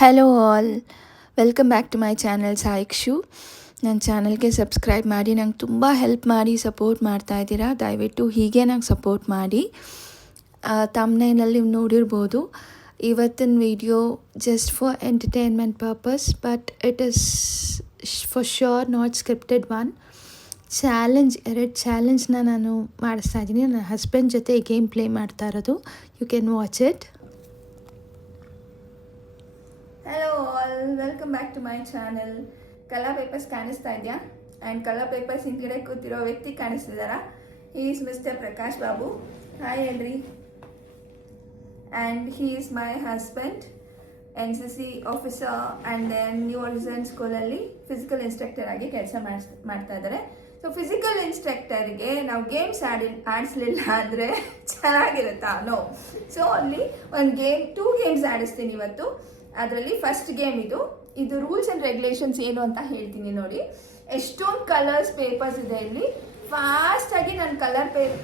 Hello all, welcome back to my channel Saikshu. ನನ್ನ ಚಾನಲ್ಗೆ subscribe ಮಾಡಿ ನಂಗೆ ತುಂಬ ಹೆಲ್ಪ್ ಮಾಡಿ ಸಪೋರ್ಟ್ ಮಾಡ್ತಾ ಇದ್ದೀರಾ. ದಯವಿಟ್ಟು ಹೀಗೆ ನಂಗೆ ಸಪೋರ್ಟ್ ಮಾಡಿ. ತಮ್ನೇನಲ್ಲಿ ನೀವು ನೋಡಿರ್ಬೋದು, ಇವತ್ತಿನ video just for entertainment purpose, but it is for sure not scripted one. ಎರಡು ಚಾಲೆಂಜ್ನ ನಾನು ಮಾಡಿಸ್ತಾ ಇದ್ದೀನಿ. ನನ್ನ ಹಸ್ಬೆಂಡ್ ಜೊತೆ ಗೇಮ್ ಪ್ಲೇ ಮಾಡ್ತಾ ಇರೋದು. You can watch it. Hello all, welcome back to my channel. Colour papers ಕಾಣಿಸ್ತಾ ಇದೆಯಾ? ಆ್ಯಂಡ್ ಕಲರ್ ಪೇಪರ್ಸ್ ಹಿಂದ್ಗಡೆ ಕೂತಿರೋ ವ್ಯಕ್ತಿ ಕಾಣಿಸ್ತಿದ್ದಾರಾ? He is mister Prakash Babu. Hi ಎಲ್ರಿ. And he is my husband, NCC officer and then new horizon ಸ್ಕೂಲಲ್ಲಿ physical instructor ಆಗಿ ಕೆಲಸ ಮಾಡ್ತಾ ಇದ್ದಾರೆ. ಸೊ ಫಿಸಿಕಲ್ ಇನ್ಸ್ಟ್ರಕ್ಟರ್ಗೆ ನಾವು ಗೇಮ್ಸ್ ಆಡಿಸ್ಲಿಲ್ಲ ಅಂದರೆ ಚೆನ್ನಾಗಿರುತ್ತಾ? ನೋ. ಸೊ ಅಲ್ಲಿ ಟೂ ಗೇಮ್ಸ್ ಆಡಿಸ್ತೀನಿ ಇವತ್ತು. ಅದರಲ್ಲಿ ಫಸ್ಟ್ ಗೇಮ್ ಇದು ರೂಲ್ಸ್ ಆ್ಯಂಡ್ ರೆಗ್ಯುಲೇಷನ್ಸ್ ಏನು ಅಂತ ಹೇಳ್ತೀನಿ ನೋಡಿ. ಎಷ್ಟೊಂದು ಕಲರ್ಸ್ ಪೇಪರ್ಸ್ ಇದೆ ಇಲ್ಲಿ. ಫಾಸ್ಟಾಗಿ ನಾನು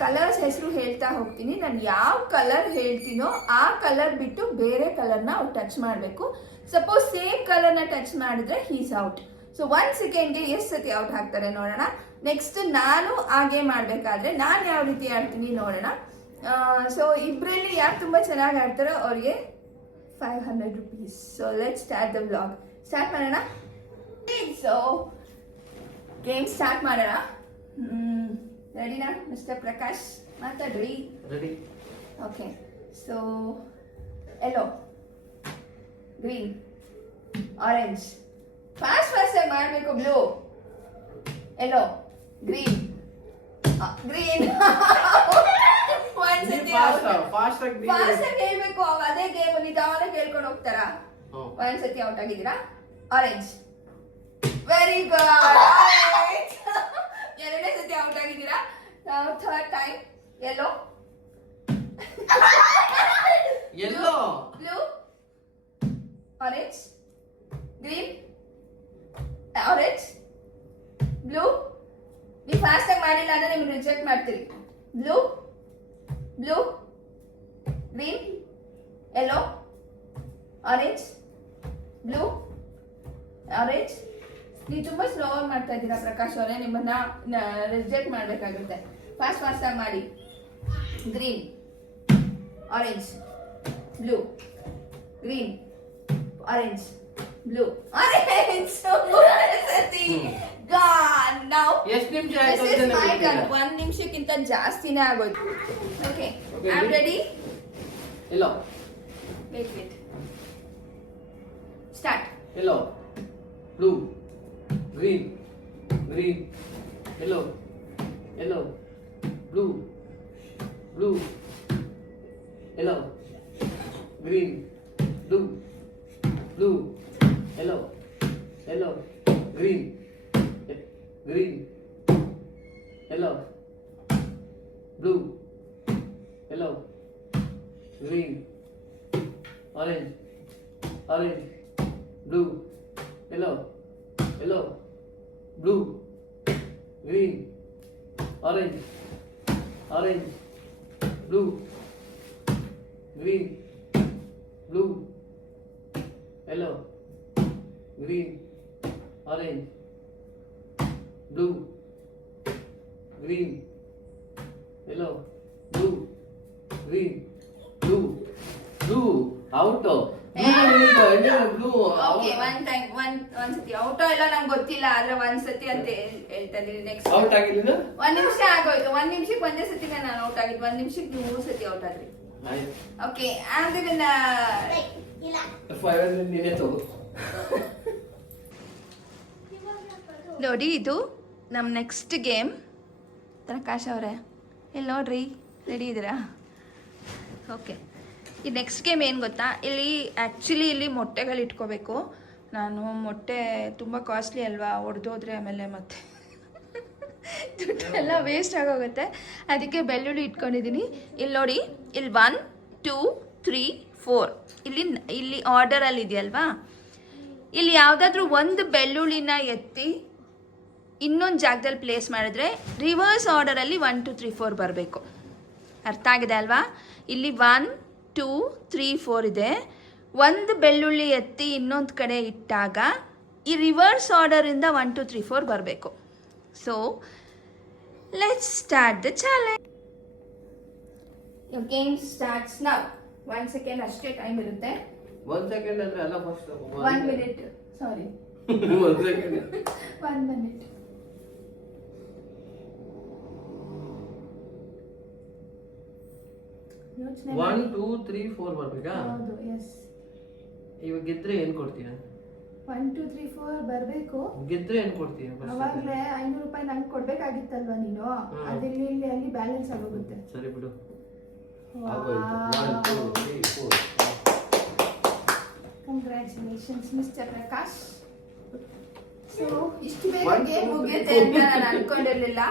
ಕಲರ್ಸ್ ಹೆಸರು ಹೇಳ್ತಾ ಹೋಗ್ತೀನಿ. ನಾನು ಯಾವ ಕಲರ್ ಹೇಳ್ತೀನೋ ಆ ಕಲರ್ ಬಿಟ್ಟು ಬೇರೆ ಕಲರ್ನ ಅವ್ರು ಟಚ್ ಮಾಡಬೇಕು. ಸಪೋಸ್ ಸೇಮ್ ಕಲರ್ನ ಟಚ್ ಮಾಡಿದ್ರೆ ಹೀಸ್ ಔಟ್. ಸೊ 1 ಸೆಕೆಂಡ್ಗೆ ಎಷ್ಟು ಸತಿ ಔಟ್ ಹಾಕ್ತಾರೆ ನೋಡೋಣ. ನೆಕ್ಸ್ಟ್ ನಾನು ಆ ಗೇಮ್ ಮಾಡಬೇಕಾದ್ರೆ ನಾನು ಯಾವ ರೀತಿ ಆಡ್ತೀನಿ ನೋಡೋಣ. ಸೊ ಇಬ್ಬರಲ್ಲಿ ಯಾರು ತುಂಬ ಚೆನ್ನಾಗಿ ಆಡ್ತಾರೋ ಅವ್ರಿಗೆ 500 rupees. So let's start the vlog. Start ಮಾಡೋಣ. So game start ಮಾಡೋಣ. ರೆಡಿನಾ ಮಿಸ್ಟರ್ ಪ್ರಕಾಶ್? ಮಾತಾಡ್ರಿ. Ready. Okay. So yellow, green, orange. Fast ಆಗಿ ಮಾಡಬೇಕು. Blue, yellow, green, green. Fast ಆಗಿ ಹೇಳ್ಬೇಕು. ಅದೇ ಗೇಮ್ ನಿಧಾನ ಕೇಳ್ಕೊಂಡು ಹೋಗ್ತಾರ. ಒಂದ್ಸತಿ ಔಟ್ ಆಗಿದ್ದೀರಾ. Orange, very good. ಎರಡನೇ ಸತಿ ಔಟ್ ಆಗಿದ್ದೀರಾ. Third time. Yellow, yellow, blue, orange, green, orange, blue. ನೀವು ಫಾಸ್ಟ್ ಆಗಿ ಮಾಡಿಲ್ಲ ಅಂದ್ರೆ ನಿಮ್ಗೆ ರಿಜೆಕ್ಟ್ ಮಾಡ್ತೀರಿ. Blue, blue, green, yellow, orange, blue, orange. ನೀವು ತುಂಬ ಸ್ಲೋ ಆಗಿ ಮಾಡ್ತಾ ಇದ್ದೀರಾ ಪ್ರಕಾಶ್ ಅವರೇ. ನಿಮ್ಮನ್ನ ರಿಜೆಕ್ಟ್ ಮಾಡಬೇಕಾಗುತ್ತೆ. ಫಾಸ್ಟ್ ಆಗಿ ಮಾಡಿ. Green, orange, blue, green, orange, blue, orange. ಎಷ್ಟು ನಿಮಿಷ ಆಯ್ತು? 1 ನಿಮಿಷಕ್ಕಿಂತ ಜಾಸ್ತಿನೇ ಆಗೋಯ್ತು. Okay, I am ready. Yellow, wait start. Yellow, blue, green, green, yellow, yellow, blue, blue, yellow, green, blue, blue, yellow, yellow, green, green, yellow, blue, yellow, green, orange, orange, blue, yellow, yellow, blue, green, orange, orange, blue, green, blue, yellow, green, orange, blue, green, yellow, blue, green, blue, blue, out. Blue. Okay, one time, one ಸತಿ out ಎಲ್ಲ ನಂಗೆ ಗೊತ್ತಿಲ್ಲ, ಆದ್ರೆ ಒಂದ್ ಸತಿ ಅಂತ ಹೇಳ್ತಾ ಇದೀನಿ. ನೆಕ್ಸ್ಟ್ ಔಟ್ ಆಗಿಲ್ಲ. 1 ನಿಮಿಷ ಆಗೋಯ್ತು. 1 ನಿಮಿಷಕ್ಕೆ ಒಂದೇ ಸತಿನೇ ನಾನು ಔಟ್ ಆಗಿದ್ದು. 1 ನಿಮಿಷಕ್ಕೆ ನೀವು 3 ಸತಿ ಔಟ್ ಆದ್ರಿ. ಓಕೆ, ಆಮ್ ಗಿವನ್ ಇಲ್ಲ 500 ನೀನೇ ತಗೋ. ನೋಡಿ, ಇದು ನಮ್ಮ ನೆಕ್ಸ್ಟ್ ಗೇಮ್. ಪ್ರಕಾಶ್ ಅವರೇ ಇಲ್ಲಿ ನೋಡ್ರಿ, ರೆಡಿ ಇದ್ದೀರಾ? ಓಕೆ, ಈ ನೆಕ್ಸ್ಟ್ ಗೇಮ್ ಏನು ಗೊತ್ತಾ? ಇಲ್ಲಿ ಮೊಟ್ಟೆಗಳು ಇಟ್ಕೋಬೇಕು. ನಾನು ಮೊಟ್ಟೆ ತುಂಬ ಕಾಸ್ಟ್ಲಿ ಅಲ್ವಾ, ಒಡೆದೋದ್ರೆ ಆಮೇಲೆ ಮತ್ತೆ ದುಡ್ಡೆಲ್ಲ ವೇಸ್ಟ್ ಆಗೋಗುತ್ತೆ. ಅದಕ್ಕೆ ಬೆಳ್ಳುಳ್ಳಿ ಇಟ್ಕೊಂಡಿದ್ದೀನಿ. ಇಲ್ಲಿ ನೋಡಿ, ಇಲ್ಲಿ 1 2 3 4 ಇಲ್ಲಿ ಆರ್ಡರಲ್ಲಿ ಇದೆಯಲ್ವಾ. ಇಲ್ಲಿ ಯಾವುದಾದ್ರೂ ಒಂದು ಬೆಳ್ಳುಳ್ಳಿನ ಎತ್ತಿ ಇನ್ನೊಂದು ಜಾಗದಲ್ಲಿ ಪ್ಲೇಸ್ ಮಾಡಿದ್ರೆ ರಿವರ್ಸ್ ಆರ್ಡರಲ್ಲಿ 1 2 3 4 ಬರಬೇಕು. ಅರ್ಥ ಆಗಿದೆ ಅಲ್ವಾ? ಇಲ್ಲಿ 1 2 3 4 ಇದೆ. ಒಂದು ಬೆಳ್ಳುಳ್ಳಿ ಎತ್ತಿ ಇನ್ನೊಂದು ಕಡೆ ಇಟ್ಟಾಗ ಈ ರಿವರ್ಸ್ ಆರ್ಡರಿಂದ 1 2 3 4 ಬರಬೇಕು. So let's start the challenge. Game starts now. 1 second ಅಷ್ಟೇ ಟೈಮ್ ಇರುತ್ತೆ. 1 ಸೆಕೆಂಡ್ ಅಂದ್ರೆ ಅಲ್ಲ, ಫಸ್ಟ್ 1 ಮಿನಿಟ್, ಸಾರಿ 1 ಸೆಕೆಂಡ್. 1 ಮಿನಿಟ್. ಯೋಚನೆ 1 2 3 4 ಬರ್ಬೇಕಾ? ಹೌದು, ಎಸ್. ಇವಾಗ ಗೆದ್ರೆ ಏನ್ ಕೊಡ್ತೀಯ? 1 2 3 4 ಬರಬೇಕು. ಗೆದ್ರೆ ಏನ್ ಕೊಡ್ತೀಯ? ಅವಾಗಲೇ 500 ರೂಪಾಯಿ ನಂಗೆ ಕೊಡ್ಬೇಕಾಗಿತ್ತಲ್ವಾ ನೀನು? ಅದಿಲ್ಲಿ ಇಲ್ಲಿ ಅಲ್ಲಿ ಬ್ಯಾಲೆನ್ಸ್ ಆಗೋಗುತ್ತೆ. ಸರಿ ಬಿಡು. Congratulations mister Prakash. ಸೊ ಇಷ್ಟು ಬೇಗ ಗೇಮ್ ಮುಗಿಯುತ್ತೆ ಅಂತ ನಾನು ಅನ್ಕೊಂಡಿರ್ಲಿಲ್ಲ.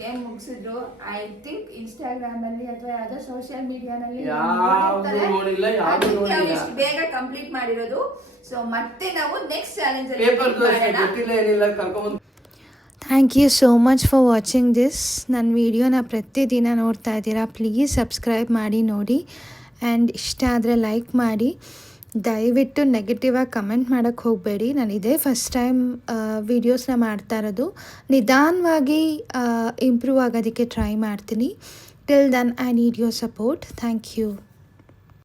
ಗೇಮ್ ಮುಗಿಸಿದ್ರು. ಐ ಥಿಂಕ್ ಇನ್ಸ್ಟಾಗ್ರಾಮ್ ಅಲ್ಲಿ ಅಥವಾ ಯಾವ್ದೋ ಸೋಷಿಯಲ್ ಮೀಡಿಯಾನಲ್ಲಿ ಇಷ್ಟು ಬೇಗ ಕಂಪ್ಲೀಟ್ ಮಾಡಿರೋದು. ಸೊ ಮತ್ತೆ ನಾವು ನೆಕ್ಸ್ಟ್ ಚಾಲೆಂಜ್ ಅಲ್ಲಿ thank you so much for watching this. ನನ್ನ ವೀಡಿಯೋನ ಪ್ರತಿದಿನ ನೋಡ್ತಾ ಇದ್ದೀರಾ. ಪ್ಲೀಸ್ ಸಬ್ಸ್ಕ್ರೈಬ್ ಮಾಡಿ ನೋಡಿ, ಆ್ಯಂಡ್ ಇಷ್ಟ ಆದರೆ ಲೈಕ್ ಮಾಡಿ. ದಯವಿಟ್ಟು ನೆಗೆಟಿವಾಗಿ ಕಮೆಂಟ್ ಮಾಡೋಕ್ಕೆ ಹೋಗಬೇಡಿ. ನಾನು ಇದೇ ಫಸ್ಟ್ ಟೈಮ್ ವೀಡಿಯೋಸ್ನ ಮಾಡ್ತಾ ಇರೋದು. ನಿಧಾನವಾಗಿ ಇಂಪ್ರೂವ್ ಆಗೋದಕ್ಕೆ ಟ್ರೈ ಮಾಡ್ತೀನಿ. Till then I need your support. Thank you.